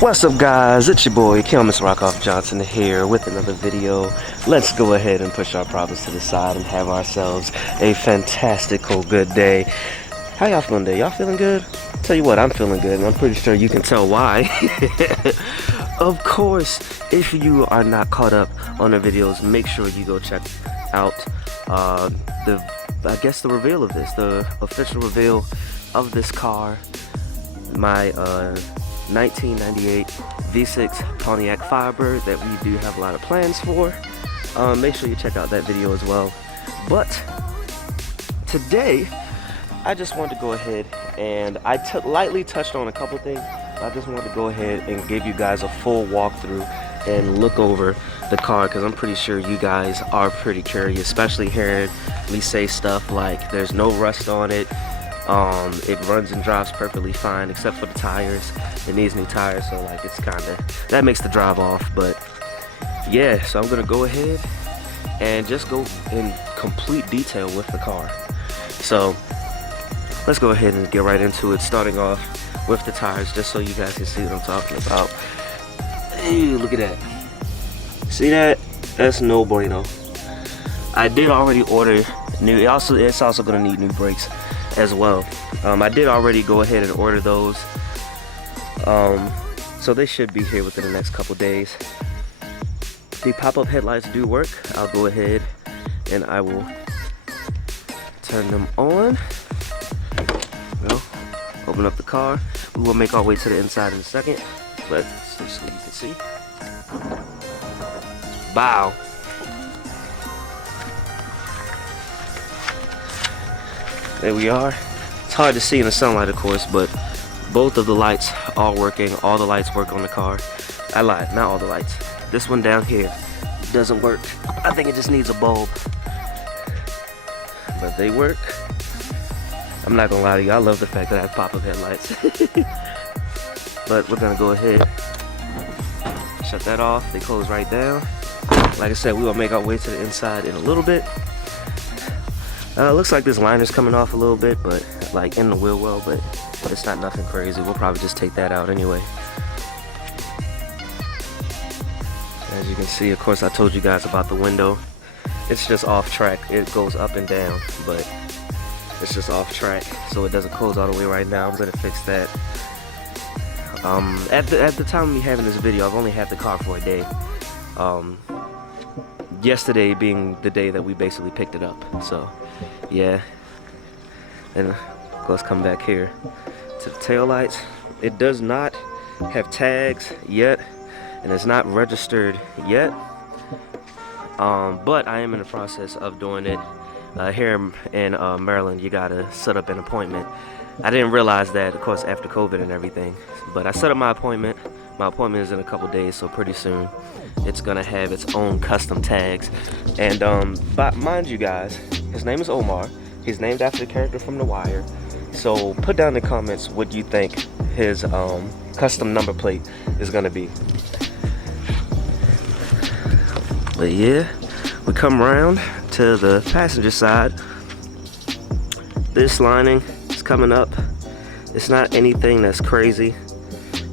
What's up, guys? It's your boy mr.rockoff Johnson here with another video. Let's go ahead and push our problems to the side and have ourselves a fantastical good day. How y'all feeling today? Y'all feeling good? Tell you what, I'm feeling good, and I'm pretty sure you can tell why. Of course, if you are not caught up on the videos, make sure you go check out the reveal of this, the official reveal of this car, my 1998 V6 Pontiac Firebird that we do have a lot of plans for. Make sure you check out that video as well. But today, I just wanted to go ahead and I lightly touched on a couple things. I just wanted to go ahead and give you guys a full walkthrough and look over the car, because I'm pretty sure you guys are pretty curious, especially hearing me say stuff like there's no rust on it. It runs and drives perfectly fine except for the tires. It needs new tires, so like it's that makes the drive off. But yeah, so I'm gonna go ahead and just go in complete detail with the car. So let's go ahead and get right into it, starting off with the tires, just so you guys can see what I'm talking about. Hey, look at that. See that? That's no bueno. I did already order new. It's also gonna need new brakes as well. I did already go ahead and order those, so they should be here within the next couple days. The pop-up headlights do work. I'll go ahead and I will turn them on. Well, open up the car. We will make our way to the inside in a second, but so you can see. Bow. There we are. It's hard to see in the sunlight, of course, but both of the lights are working. All the lights work on the car. I lied, not all the lights. This one down here doesn't work. I think it just needs a bulb. But they work. I'm not gonna lie to you, I love the fact that I have pop-up headlights. But we're gonna go ahead, shut that off. They close right down. Like I said, we will make our way to the inside in a little bit. Looks like this liner's coming off a little bit, but like in the wheel well, but it's not nothing crazy. We'll probably just take that out anyway. As you can see, of course, I told you guys about the window. It's just off track. It goes up and down, but it's just off track, so it doesn't close all the way right now. I'm gonna fix that. At the time of me having this video, I've only had the car for a day. Yesterday being the day that we basically picked it up. So yeah, and of course come back here to the tail lights. It does not have tags yet, and it's not registered yet, but I am in the process of doing it. Here in Maryland, you gotta set up an appointment. I didn't realize that, of course, after COVID and everything, but I set up my appointment. My appointment is in a couple days, so pretty soon it's gonna have its own custom tags. And but mind you guys, his name is Omar. He's named after the character from The Wire. So put down in the comments what you think his custom number plate is gonna be. But yeah, we come around to the passenger side. This lining is coming up. It's not anything that's crazy.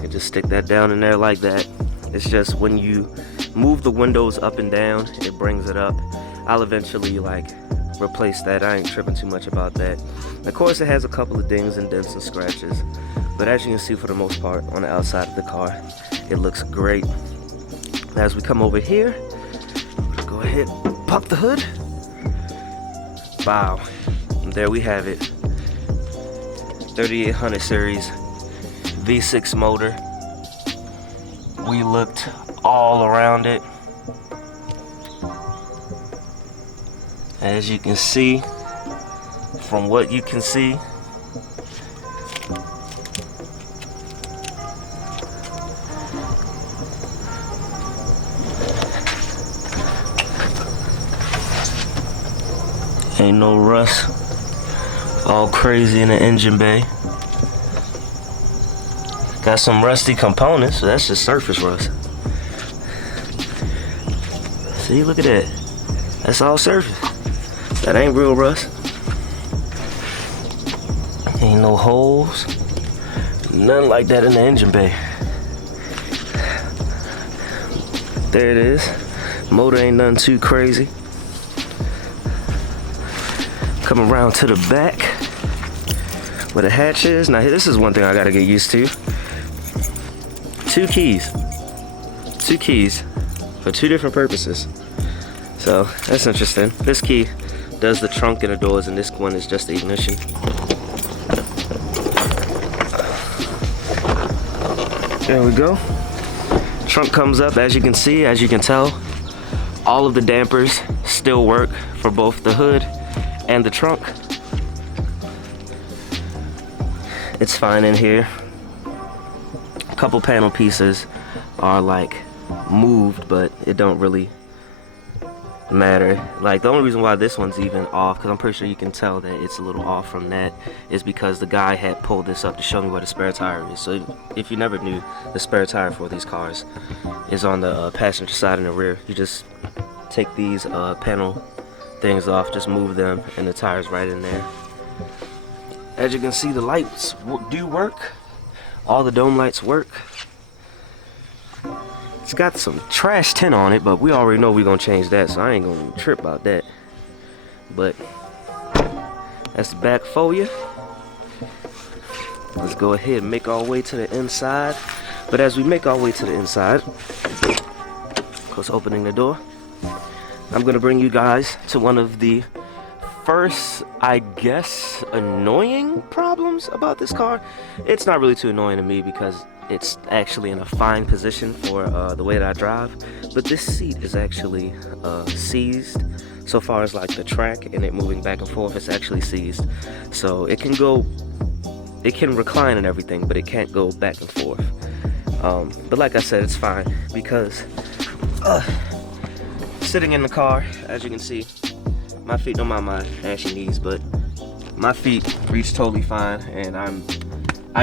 You just stick that down in there like that. It's just when you move the windows up and down, it brings it up. I'll eventually like replace that. I ain't tripping too much about that. Of course, it has a couple of dings and dents and scratches, but as you can see, for the most part, on the outside of the car, it looks great. As we come over here, go ahead, pop the hood. Wow, and there we have it. 3800 series V6 motor. We looked all around it. As you can see, from what you can see, ain't no rust all crazy in the engine bay. Got some rusty components, so that's just surface rust. See, look at that. That's all surface. That ain't real rust. Ain't no holes, nothing like that in the engine bay. There it is. Motor ain't nothing too crazy. Come around to the back where the hatch is. Now this is one thing I gotta get used to. Two keys for two different purposes. So that's interesting. This key does the trunk and the doors, and this one is just the ignition. There we go. Trunk comes up, as you can see, as you can tell. All of the dampers still work for both the hood and the trunk. It's fine in here. A couple panel pieces are like moved, but it don't really matter. Like the only reason why this one's even off, because I'm pretty sure you can tell that it's a little off from that, is because the guy had pulled this up to show me where the spare tire is. So if you never knew, the spare tire for these cars is on the passenger side and the rear. You just take these panel things off, just move them, and the tire's right in there. As you can see, the lights do work. All the dome lights work. It's got some trash tint on it, but we already know we're gonna change that, so I ain't gonna trip about that. But that's the back for you. Let's go ahead and make our way to the inside. But as we make our way to the inside, of course, opening the door, I'm gonna bring you guys to one of the first, I guess, annoying problems about this car. It's not really too annoying to me because it's actually in a fine position for the way that I drive, but this seat is actually seized. So far as like the track and it moving back and forth, it's actually seized. So it can go, it can recline and everything, but it can't go back and forth. But like I said, it's fine because sitting in the car, as you can see, my feet don't mind my ashy knees, but my feet reach totally fine, and I'm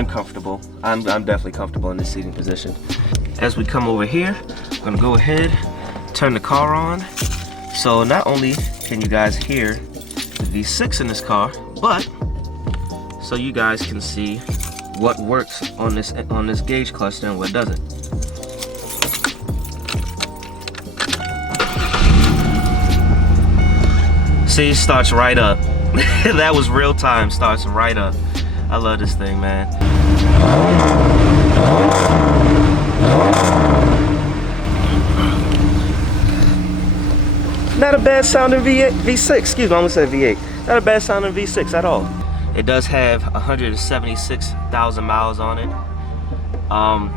comfortable. I'm definitely comfortable in this seating position. As we come over here, I'm gonna go ahead, turn the car on. So not only can you guys hear the V6 in this car, but so you guys can see what works on this gauge cluster and what doesn't. See, it starts right up. That was real time, starts right up. I love this thing, man. Not a bad sounding V6, excuse me, I almost said V8. Not a bad sounding V6 at all. It does have 176,000 miles on it.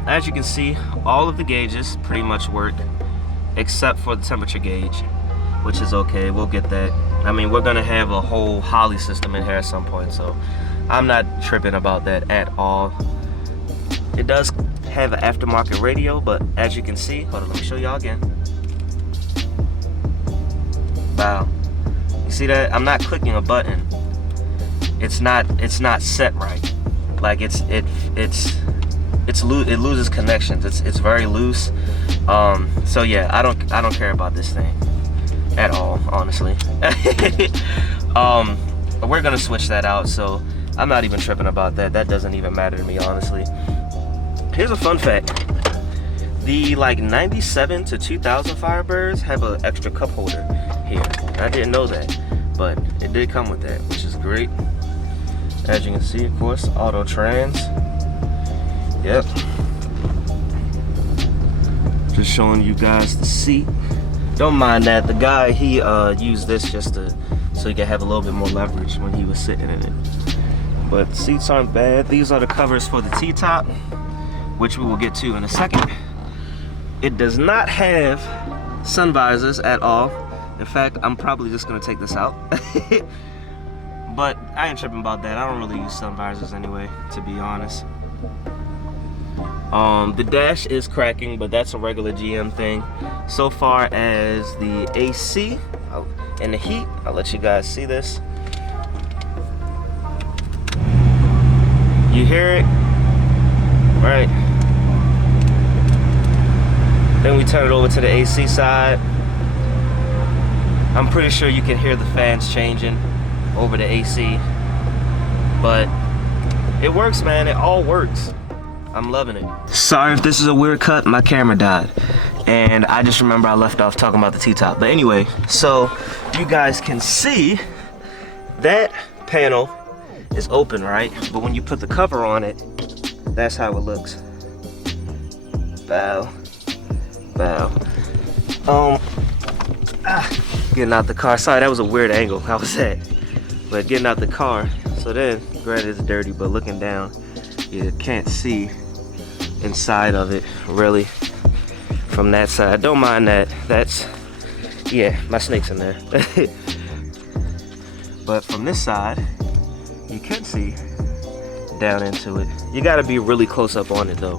As you can see, all of the gauges pretty much work except for the temperature gauge, which is okay, we'll get that. I mean, we're gonna have a whole Holley system in here at some point, so I'm not tripping about that at all. It does have an aftermarket radio, but as you can see, hold on, let me show y'all again. Wow, you see that? I'm not clicking a button. It's not set right. Like it loses connections. It's very loose. So yeah, I don't care about this thing at all, honestly. We're gonna switch that out, so I'm not even tripping about that. That doesn't even matter to me, honestly. Here's a fun fact. The like 97 to 2000 Firebirds have an extra cup holder here. I didn't know that, but it did come with that, which is great. As you can see, of course, auto trans. Yep. Just showing you guys the seat. Don't mind that. The guy, he used this just so he could have a little bit more leverage when he was sitting in it. But seats aren't bad. These are the covers for the T-top, which we will get to in a second. It does not have sun visors at all. In fact, I'm probably just gonna take this out. But I ain't tripping about that. I don't really use sun visors anyway, to be honest. The dash is cracking, but that's a regular GM thing. So far as the AC and the heat, I'll let you guys see this. You hear it? Right. Then we turn it over to the AC side. I'm pretty sure you can hear the fans changing over the AC. But it works, man. It all works. I'm loving it. Sorry if this is a weird cut, my camera died. And I just remember I left off talking about the T-top. But anyway, so you guys can see that panel is open, right? But when you put the cover on it, that's how it looks. Bow. Getting out the car. Sorry, that was a weird angle. How was that? But getting out the car. So then, granted it's dirty, but looking down, you can't see inside of it really from that side. Don't mind that. That's, yeah, my snake's in there. But from this side, you can see down into it. You gotta be really close up on it though.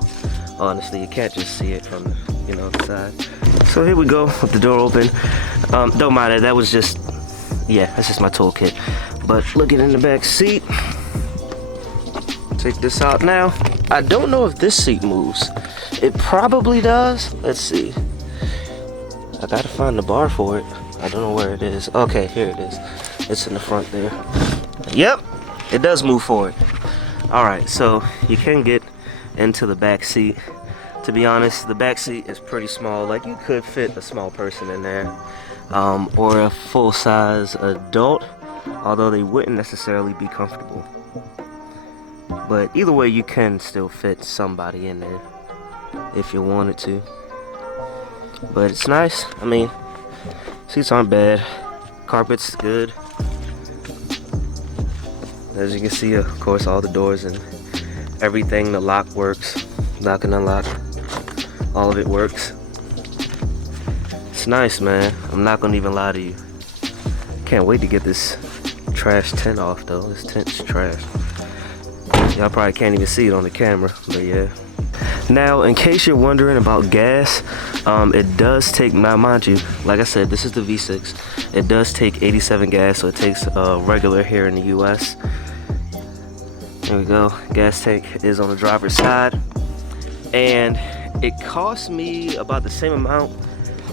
Honestly, you can't just see it from, you know, the side. So here we go with the door open. Don't mind it, that was just, yeah, that's just my toolkit. But looking in the back seat, take this out now. I don't know if this seat moves. It probably does. Let's see. I gotta find the bar for it. I don't know where it is. Okay, here it is. It's in the front there. Yep, it does move forward. All right, so you can get into the back seat. To be honest, the back seat is pretty small. Like, you could fit a small person in there, or a full-size adult, although they wouldn't necessarily be comfortable. But either way, you can still fit somebody in there if you wanted to. But it's nice. I mean, seats aren't bad. Carpet's good. As you can see, of course, all the doors and everything, the lock works. Lock and unlock. All of it works. It's nice, man. I'm not gonna even lie to you. Can't wait to get this trash tent off though. This tent's trash. Y'all probably can't even see it on the camera, but yeah. Now, in case you're wondering about gas, it does take, now mind you, like I said, this is the V6. It does take 87 gas, so it takes regular here in the US. There we go. Gas tank is on the driver's side. And it cost me about the same amount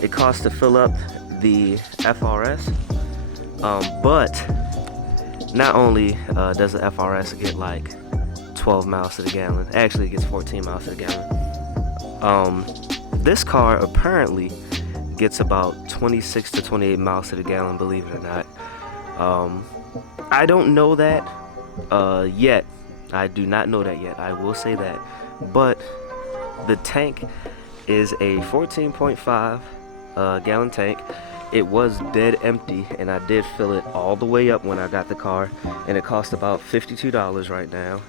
it costs to fill up the FRS. But not only does the FRS get like 12 miles to the gallon, actually it gets 14 miles to the gallon. This car apparently gets about 26 to 28 miles to the gallon, believe it or not. I don't know that yet. I do not know that yet, I will say that. But the tank is a 14.5 gallon tank. It was dead empty, and I did fill it all the way up when I got the car, and it cost about $52 right now.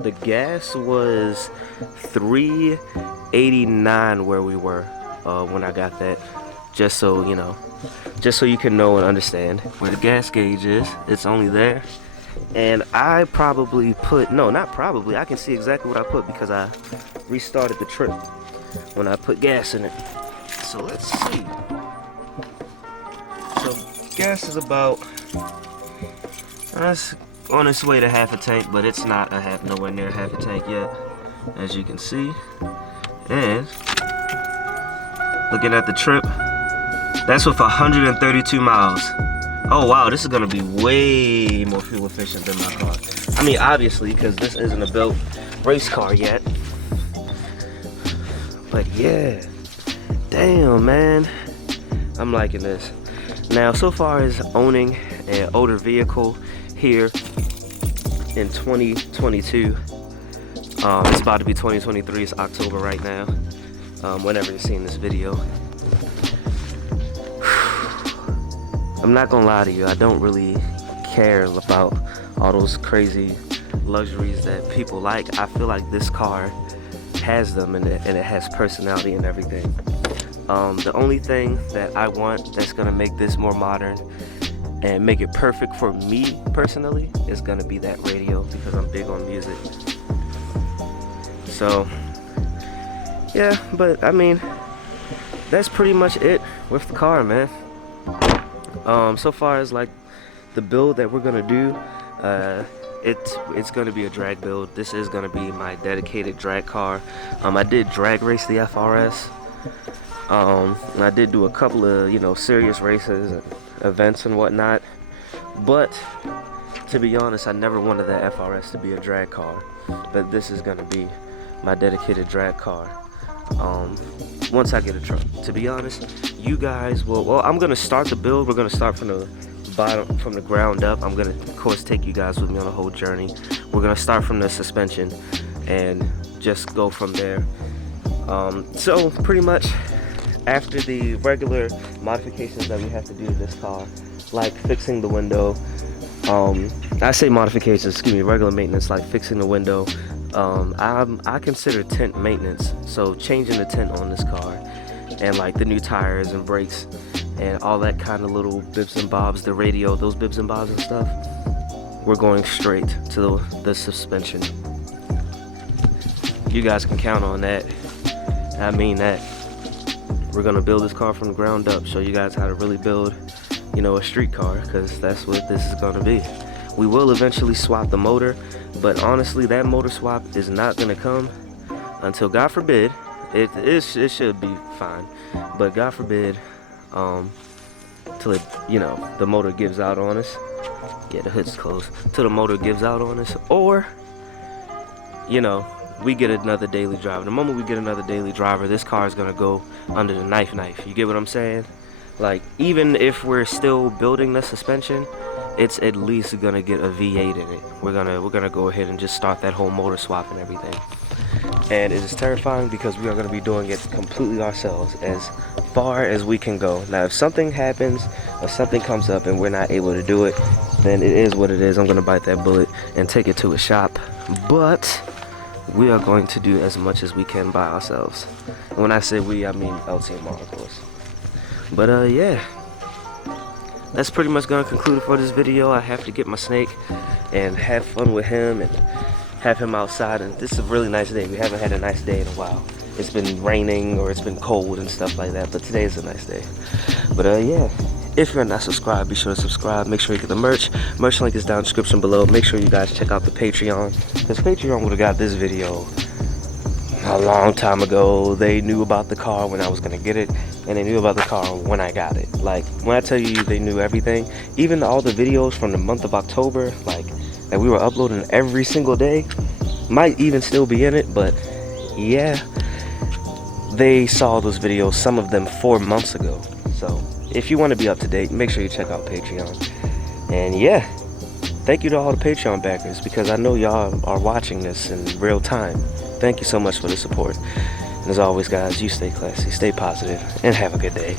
The gas was $3.89 where we were when I got that. Just so you know, just so you can know and understand where the gas gauge is. It's only there. And I probably put, no, not probably, I can see exactly what I put because I restarted the trip when I put gas in it. So let's see. So gas is about, that's on its way to half a tank, but it's not a half, nowhere near half a tank yet, as you can see. And looking at the trip, that's with 132 miles. Oh wow, this is gonna be way more fuel efficient than my car. I mean, obviously, because this isn't a built race car yet. But yeah, damn man, I'm liking this. Now, so far as owning an older vehicle here in 2022, it's about to be 2023, it's October right now, whenever you're seeing this video. I'm not gonna lie to you, I don't really care about all those crazy luxuries that people like. I feel like this car has them, and it has personality and everything. The only thing that I want that's gonna make this more modern and make it perfect for me personally is gonna be that radio, because I'm big on music. So yeah, but I mean, that's pretty much it with the car, man. So far as like the build that we're gonna do, it's gonna be a drag build. This is gonna be my dedicated drag car. I did drag race the FRS, and I did do a couple of, you know, serious races and events and whatnot, but to be honest, I never wanted that FRS to be a drag car, but this is gonna be my dedicated drag car. once I get a truck. To be honest, you guys will, well, I'm gonna start the build. We're gonna start from the bottom, from the ground up. I'm gonna, of course, take you guys with me on the whole journey. We're gonna start from the suspension and just go from there. So pretty much after the regular modifications that we have to do to this car, like fixing the window, I say modifications, excuse me, regular maintenance, like fixing the window, I consider tent maintenance, so changing the tent on this car and like the new tires and brakes and all that kind of little bibs and bobs, the radio, those bibs and bobs and stuff, we're going straight to the suspension. You guys can count on that. I mean that. We're gonna build this car from the ground up, show you guys how to really build, you know, a street car, because that's what this is gonna be. We will eventually swap the motor, but honestly, that motor swap is not gonna come until, God forbid, it should be fine, but God forbid, till it, you know, the motor gives out on us. Yeah, the hood's closed. Till the motor gives out on us, or, you know, we get another daily driver. The moment we get another daily driver, this car is gonna go under the knife. You get what I'm saying? Like, even if we're still building the suspension, it's at least gonna get a V8 in it. We're gonna go ahead and just start that whole motor swap and everything. And it is terrifying because we are gonna be doing it completely ourselves, as far as we can go. Now, if something happens or something comes up and we're not able to do it, then it is what it is. I'm gonna bite that bullet and take it to a shop. But we are going to do as much as we can by ourselves. And when I say we, I mean LTMR, of course. But yeah, that's pretty much gonna conclude it for this video. I have to get my snake and have fun with him and have him outside. And this is a really nice day. We haven't had a nice day in a while. It's been raining or it's been cold and stuff like that, but today is a nice day. But yeah, if you're not subscribed, be sure to subscribe. Make sure you get the merch. Merch link is down in the description below. Make sure you guys check out the Patreon, because Patreon would have got this video a long time ago. They knew about the car when I was gonna get it, and they knew about the car when I got it. Like, when I tell you they knew everything, even all the videos from the month of October, like, that we were uploading every single day, might even still be in it, but yeah, they saw those videos, some of them 4 months ago. So if you want to be up to date, make sure you check out Patreon. And yeah, thank you to all the Patreon backers, because I know y'all are watching this in real time. Thank you so much for the support. And as always, guys, you stay classy, stay positive, and have a good day.